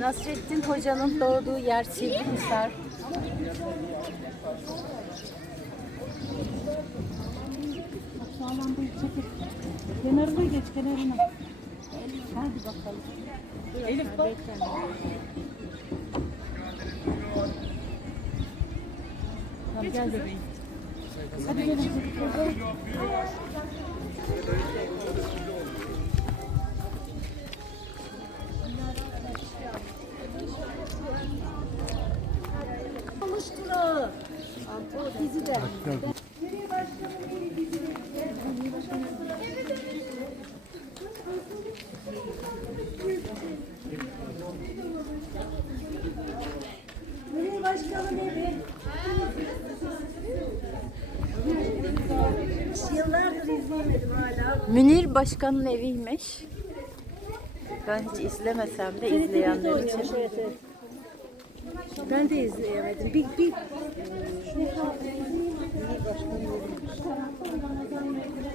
Nasrettin Hoca'nın doğduğu yer Sivrihisar. Sağlam değil çekil. Kenarına geç kenarına. Hadi bakalım. Elif bak. Tamam gel bebeğim. Hadi gelin. Oluşturu. Bizi de. Nereye başkanım evi? Yıllardır. Münir Başkan'ın eviymiş. Ben hiç izlemesem de izleyenler için. Evet, evet. Ben de izleyemedim. Bir, bir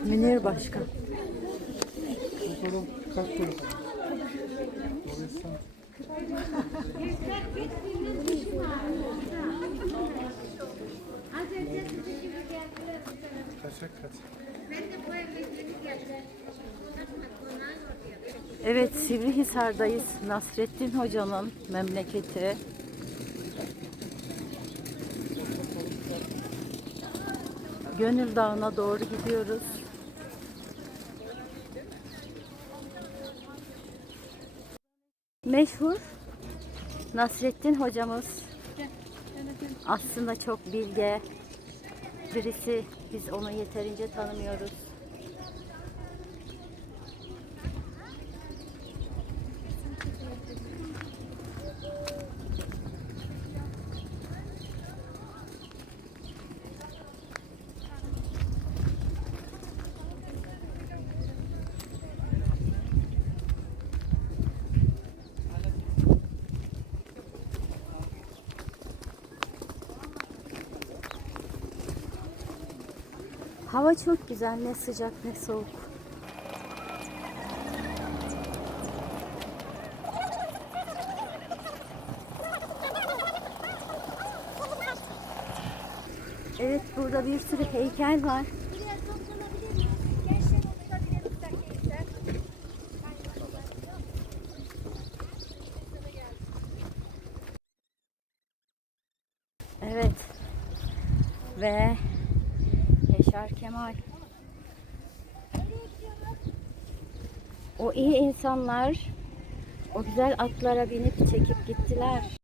Münir Başkan. Kaça kaç? Evet Sivrihisar'dayız. Nasrettin Hoca'nın memleketi. Gönül Dağı'na doğru gidiyoruz. Meşhur Nasrettin hocamız aslında çok bilge birisi. Biz onu yeterince tanımıyoruz. Hava çok güzel, ne sıcak ne soğuk. Evet, burada bir sürü heykel var. Evet. Ve Yaşar Kemal. O iyi insanlar o güzel atlara binip çekip gittiler.